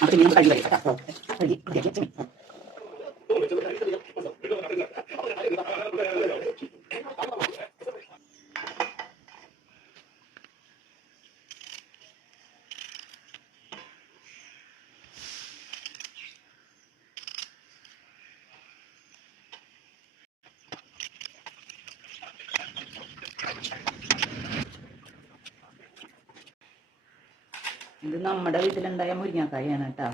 അപ്പോൾ ചെമ്മീൻ കഴുകി വരും കഴുകി വൃത്തിയാക്കിയ ചെമ്മീൻ. ഇത് നമ്മുടെ വീട്ടിലുണ്ടായ മുരിങ്ങക്കായാണ് കേട്ടോ.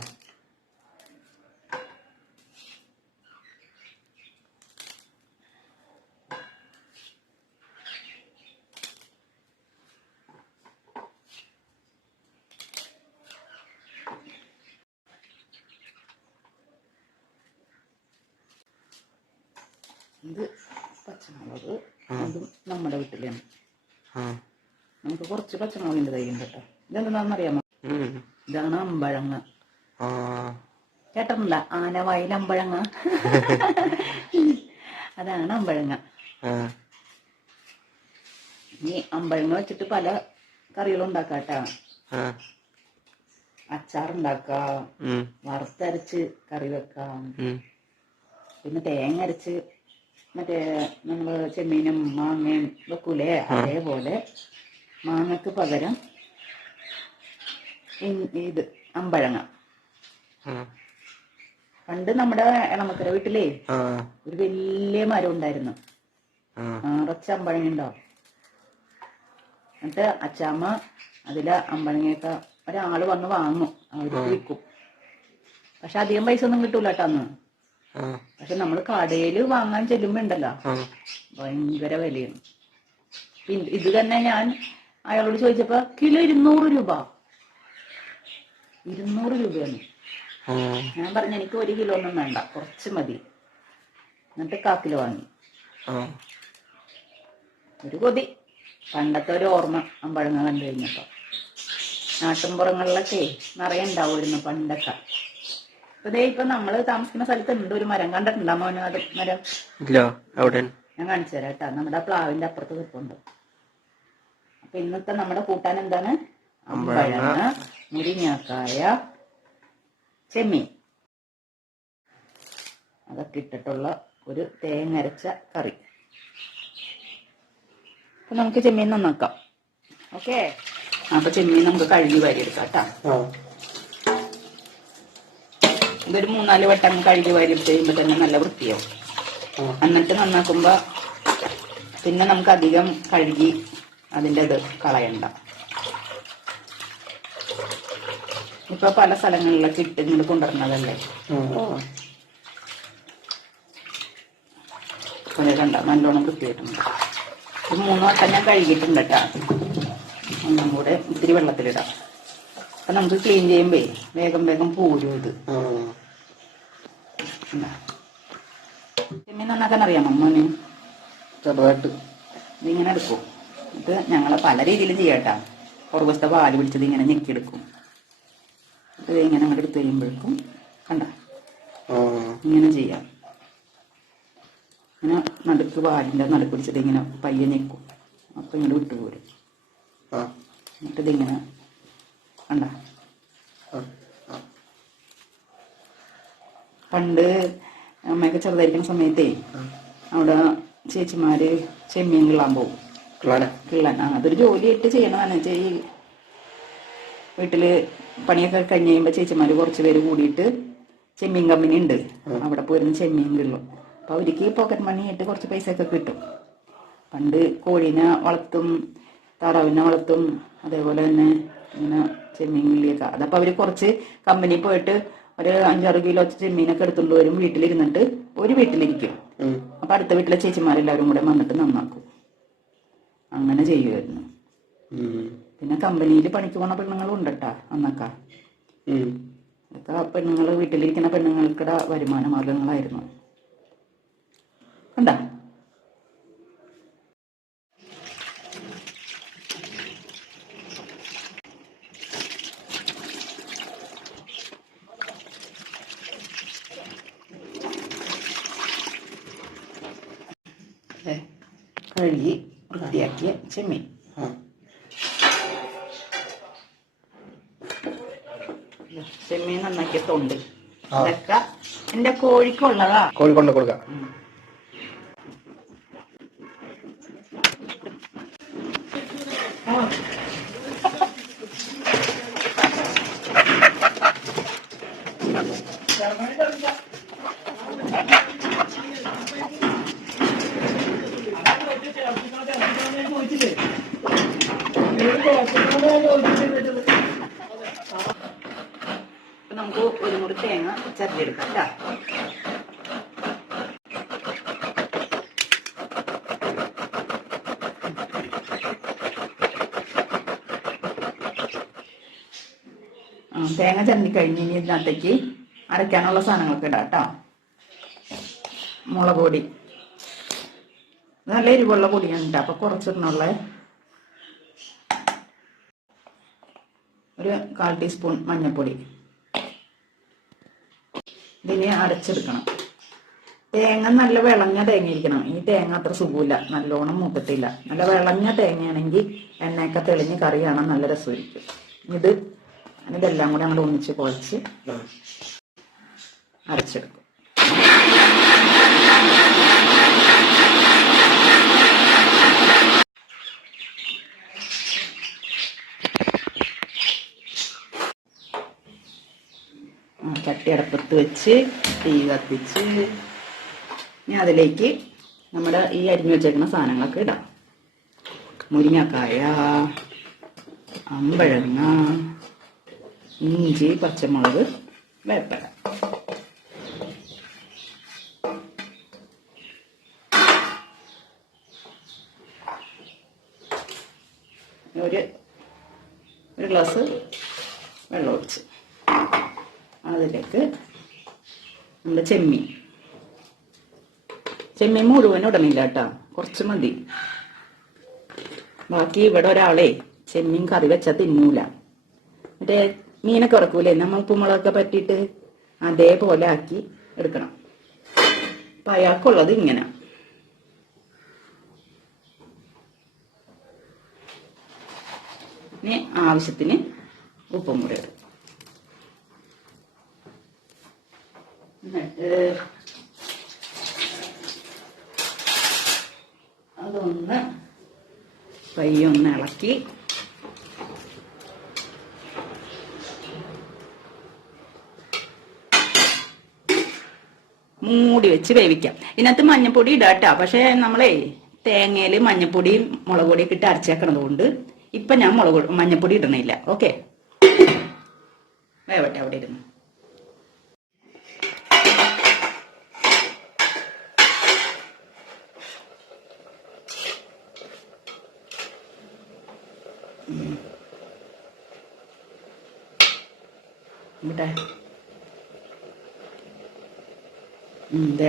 ഇത് പച്ചമുളക്, അതും നമ്മുടെ വീട്ടിലാണ്. നമുക്ക് കുറച്ച് പച്ചമുളകിൻ്റെ തൈയുണ്ട് കേട്ടോ. ഇതെന്താണെന്നറിയാമോ? ഇതാണ് അമ്പഴങ്ങ. കേട്ടിട്ടുണ്ടോ? ആനവായിൽ അമ്പഴങ്ങ. അതാണ് അമ്പഴങ്ങ. ഈ അമ്പഴങ്ങ വെച്ചിട്ട് പല കറികളും ഉണ്ടാക്കാട്ടാ. അച്ചാറുണ്ടാക്കാം, വറുത്തരച്ച് കറി വെക്കാം, പിന്നെ തേങ്ങ അരച്ച് മറ്റേ നമ്മള് ചെമ്മീനും മാങ്ങയും വെക്കൂലേ, അതേപോലെ മാങ്ങക്ക് പകരം ഇത് അമ്പഴങ്ങ. പണ്ട് നമ്മുടെ എളമക്കര വീട്ടിലേ ഒരു വലിയ മരം ഉണ്ടായിരുന്നു. നിറച്ച അമ്പഴങ്ങ ഉണ്ടാവും. എന്നിട്ട് അച്ചാമ്മ അതിലെ അമ്പഴങ്ങയൊക്കെ ഒരാള് വന്ന് വാങ്ങും, അവർക്ക് വിൽക്കും. പക്ഷെ അധികം പൈസ ഒന്നും കിട്ടൂല കേട്ടോ അന്ന്. പക്ഷെ നമ്മള് കടയില് വാങ്ങാൻ ചെല്ലുമ്പോ ഉണ്ടല്ലോ ഭയങ്കര വിലയാണ്. ഇത് തന്നെ ഞാൻ അയാളോട് ചോദിച്ചപ്പോ കിലോ 200 രൂപ. 200 രൂപയാണ്. ഞാൻ പറഞ്ഞു എനിക്ക് 1 കിലോ ഒന്നും വേണ്ട, കുറച്ച് മതി. എന്നിട്ട് 1/4 കിലോ വാങ്ങി. ഒരു കൊതി. പണ്ടത്തെ ഒരു ഓർമ്മ അമ്പഴങ്ങ കണ്ടു കഴിഞ്ഞപ്പോ. നാട്ടിൻപുറങ്ങളിലൊക്കെ നിറയെ ഉണ്ടാവുമായിരുന്നു പണ്ടൊക്കെ. ഇപ്പൊ നമ്മള് താമസിക്കുന്ന സ്ഥലത്ത് ഉണ്ട് ഒരു മരം. കണ്ടിട്ടുണ്ടോ മോനെ? അത് മരം ഞാൻ കാണിച്ചു തരാം കേട്ടാ. നമ്മുടെ പ്ലാവിന്റെ അപ്പുറത്ത് നിൽപ്പുണ്ട്. അപ്പൊ ഇന്നത്തെ നമ്മുടെ കൂട്ടാൻ എന്താണ്? അമ്പഴങ്ങ, മുരിങ്ങാക്കായ, ചെമ്മീൻ, അതൊക്കെ ഇട്ടിട്ടുള്ള ഒരു തേങ്ങരച്ച കറി. അപ്പൊ നമുക്ക് ചെമ്മീൻ നന്നാക്കാം. ഓക്കെ. അപ്പൊ ചെമ്മീൻ നമുക്ക് കഴുകി വാരിയെടുക്കാം കേട്ടോ. ഇതൊരു 3-4 വട്ടം കഴുകി വാരിയെടുത്ത് കഴിയുമ്പോ തന്നെ നല്ല വൃത്തിയാവും. എന്നിട്ട് നന്നാക്കുമ്പോ പിന്നെ നമുക്ക് അധികം കഴുകി അതിൻ്റെ ഇത് കളയണ്ട. ഇപ്പൊ പല സ്ഥലങ്ങളിലൊക്കെ ഇട്ട് ഇങ്ങോട്ട് കൊണ്ടുവരണതല്ലേ. കണ്ട നല്ലോണം വൃത്തിയായിട്ടുണ്ട്. 3 വട്ടം ഞാൻ കഴുകിയിട്ടുണ്ട് കേട്ടാ. ഒന്നും കൂടെ ഇത്തിരി വെള്ളത്തിലിടാം. അപ്പൊ നമുക്ക് ക്ലീൻ ചെയ്യുമ്പോ വേഗം വേഗം പോരും ഇത്. ചെമ്മീൻ നന്നാക്കാൻ അറിയാമോ മോന്? ചെറുതായിട്ട് ഇതിങ്ങനെ എടുക്കും. ഇത് ഞങ്ങളെ പല രീതിയിലും ചെയ്യാട്ടാ. പുറകുവശത്തെ പാല് പിടിച്ചത് ഇങ്ങനെ ഞെക്കിയെടുക്കും. ഇത് ഇങ്ങനെ അങ്ങോട്ട് എടുത്ത് കഴിയുമ്പോഴേക്കും കണ്ട ഇങ്ങനെ ചെയ്യാം. ഇങ്ങനെ നടുക്ക് പാലിൻ്റെ നടുക്ക് പിടിച്ചത് ഇങ്ങനെ പയ്യെ ഞെക്കും. അപ്പൊ ഇങ്ങോട്ട് വിട്ടുപോരും. എന്നിട്ടിതിങ്ങനെ കണ്ട. പണ്ട് അമ്മയൊക്കെ ചെറുതായിരിക്കുന്ന സമയത്തേ അവിടെ ചേച്ചിമാര് ചെമ്മീൻ കിള്ളാൻ പോകും. കിള്ളാൻ അതൊരു ജോലിയായിട്ട് ചെയ്യണതാണ്. വീട്ടില് പണിയൊക്കെ കഴിഞ്ഞ് കഴിയുമ്പോ ചേച്ചിമാര് കുറച്ച് പേര് കൂടിയിട്ട് ചെമ്മീൻ കമ്പനി ഉണ്ട്, അവിടെ പോയിരുന്ന് ചെമ്മീൻ കിള്ളും. അപ്പൊ അവർക്ക് പോക്കറ്റ് മണി ആയിട്ട് കുറച്ച് പൈസ ഒക്കെ കിട്ടും. പണ്ട് കോഴീനെ വളർത്തും, താറാവിനെ വളർത്തും, അതേപോലെ തന്നെ ഇങ്ങനെ ചെമ്മീൻ കിള്ളിയൊക്കെ. അതപ്പോൾ അവർ കുറച്ച് കമ്പനി പോയിട്ട് ഒരു 5-6 കിലോ ചെമ്മീനൊക്കെ എടുത്തുകൊണ്ട് വരും. വീട്ടിലിരുന്നിട്ട് ഒരു വീട്ടിലിരിക്കും. അപ്പൊ അടുത്ത വീട്ടിലെ ചേച്ചിമാരെല്ലാവരും കൂടെ വന്നിട്ട് നന്നാക്കും. അങ്ങനെ ചെയ്യുമായിരുന്നു. പിന്നെ കമ്പനിയിൽ പണിക്ക് പോണ പെണ്ണുങ്ങളും ഉണ്ട് കേട്ടാ അന്നൊക്കെ. ഇതൊക്കെ പെണ്ണുങ്ങൾ, വീട്ടിലിരിക്കുന്ന പെണ്ണുങ്ങൾക്കിടെ വരുമാന മാർഗങ്ങളായിരുന്നു. കണ്ടാ കഴുകി വൃത്തിയാക്കിയ ചെമ്മീൻ. ചെമ്മീൻ നന്നാക്കിയ തൊണ്ട് ഇതൊക്കെ എന്റെ കോഴിക്കുള്ളതാ. കോഴിക്കൊണ്ട് കൊടുക്കാം. നമുക്ക് ഒരു മുറി തേങ്ങ ചരടിയെടുക്കാം കേട്ടോ. തേങ്ങ ചരണ്ടി കഴിഞ്ഞ് ഇനി ഇതിനകത്തേക്ക് അരയ്ക്കാനുള്ള സാധനങ്ങളൊക്കെ ഇടാം കേട്ടോ. മുളക് പൊടി നല്ല എരിവുള്ള പൊടിയാണ് കേട്ടോ, അപ്പൊ കുറച്ചിടണുള്ള ഒരു 1/4 ടീസ്പൂൺ മഞ്ഞൾപ്പൊടി. ഇതിനെ അരച്ചെടുക്കണം. തേങ്ങ നല്ല വിളഞ്ഞ തേങ്ങ ഇരിക്കണം. ഈ തേങ്ങ അത്ര സുഖമില്ല, നല്ലോണം മൂക്കത്തില്ല. നല്ല വിളഞ്ഞ തേങ്ങയാണെങ്കിൽ എണ്ണയൊക്കെ തെളിഞ്ഞ് കറി കാണാൻ നല്ല രസമായിരിക്കും. ഇതെല്ലാം കൂടി അങ്ങോട്ട് ഒന്നിച്ച് കുഴച്ച് അരച്ചെടുക്കും. ചട്ടി അടപ്പത്ത് വെച്ച് തീ കത്തിച്ച് ഇനി അതിലേക്ക് നമ്മുടെ ഈ അരിഞ്ഞു വെച്ചേക്കുന്ന സാധനങ്ങളൊക്കെ ഇടാം. മുരിങ്ങക്കായ, അമ്പഴങ്ങ, ഇഞ്ചി, പച്ചമുളക്, വേപ്പില. ഒരു ഗ്ലാസ് വെള്ളം ഒഴിച്ച് അതിലേക്ക് നമ്മുടെ ചെമ്മീൻ മുഴുവൻ ഇടണില്ല കേട്ടോ, കുറച്ച് മതി. ബാക്കി ഇവിടെ ഒരാളെ ചെമ്മീൻ കറി വെച്ചാൽ തിന്നൂല. മറ്റേ മീനൊക്കെ ഉറക്കൂലേ നമ്മൾ ഉപ്പുമുളകൊക്കെ പറ്റിയിട്ട് അതേപോലെ ആക്കി എടുക്കണം. അപ്പൊ അയാൾക്കുള്ളത് ഇങ്ങനെ. ഇനി ആവശ്യത്തിന് ഉപ്പും കൂടെ ഇടും. എന്നിട്ട് അതൊന്ന് പയ്യൊന്ന് ഇളക്കി മൂടി വെച്ച് വേവിക്കാം. ഇതിനകത്ത് മഞ്ഞപ്പൊടി ഇടാട്ടോ, പക്ഷെ നമ്മളെ തേങ്ങയില് മഞ്ഞപ്പൊടിയും മുളക് പൊടിയൊക്കെ ഇട്ട് അരച്ചേക്കണത് കൊണ്ട് ഇപ്പൊ ഞാൻ മഞ്ഞപ്പൊടി ഇടണില്ല. ഓക്കെ, വേവട്ടെ അവിടെ ഇരുന്ന്.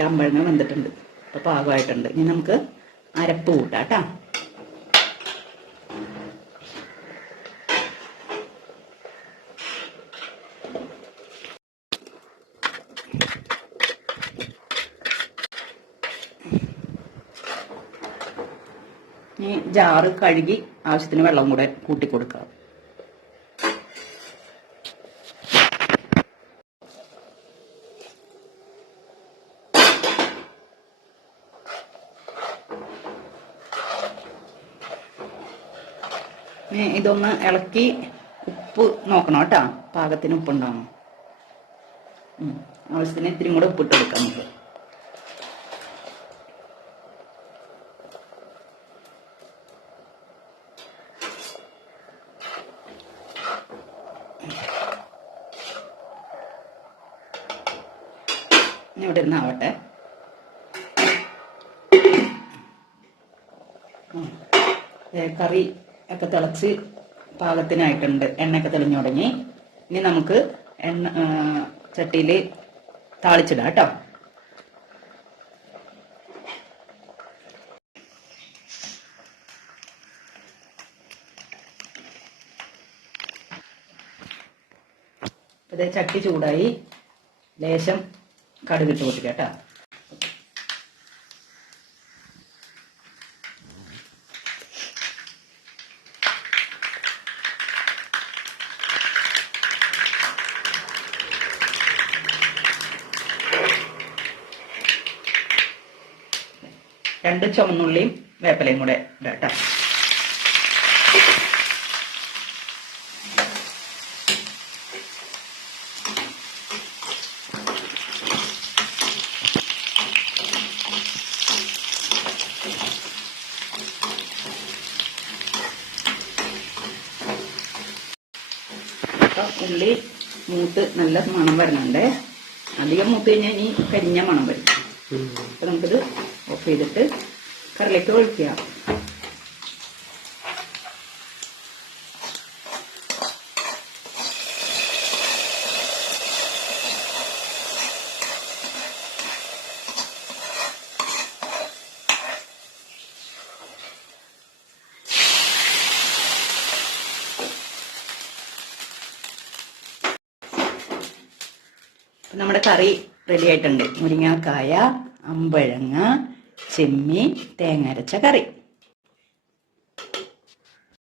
അമ്പഴങ്ങ വെന്തിട്ടുണ്ട്, അപ്പൊ പാകമായിട്ടുണ്ട്. ഇനി നമുക്ക് അരപ്പ് കൂട്ടാട്ടോ. ഇനി ജാറ് കഴുകി ആവശ്യത്തിന് വെള്ളം കൂടെ കൂട്ടി കൊടുക്കാം. ഇതൊന്ന് ഇളക്കി ഉപ്പ് നോക്കണം കേട്ടോ, പാകത്തിന് ഉപ്പുണ്ടാവണം. ആവശ്യത്തിന് ഇത്തിരി കൂടെ ഉപ്പിട്ട് കൊടുക്കാം നമുക്ക്. ഇനി ഇവിടെ ഇരുന്നാവട്ടെ. കറി ഒക്കെ തിളച്ച് പാകത്തിനായിട്ടുണ്ട്. എണ്ണയൊക്കെ തെളിഞ്ഞു തുടങ്ങി. ഇനി നമുക്ക് ചട്ടിയിൽ താളിച്ചിടാം കേട്ടോ. ഇതേ ചട്ടി ചൂടായി, ലേശം കടുകിട്ട് പൊട്ടിക്കാം കേട്ടോ. 2 ചുവന്നുള്ളിയും വേപ്പിലയും കൂടെ ഇടാം. ഉള്ളി മൂത്ത് നല്ല മണം വരുന്നുണ്ട്. അധികം മൂത്ത് കഴിഞ്ഞാൽ ഇനി കരിഞ്ഞ മണം വരും. അപ്പൊ നമുക്കിത് ഓഫ് ചെയ്തിട്ട് കറിയിലേക്ക് ഒഴിക്കുക. നമ്മുടെ കറി റെഡി ആയിട്ടുണ്ട്. മുരിങ്ങാക്കായ, അമ്പഴങ്ങ, ചെമ്മീൻ, തേങ്ങ അരച്ച കറി.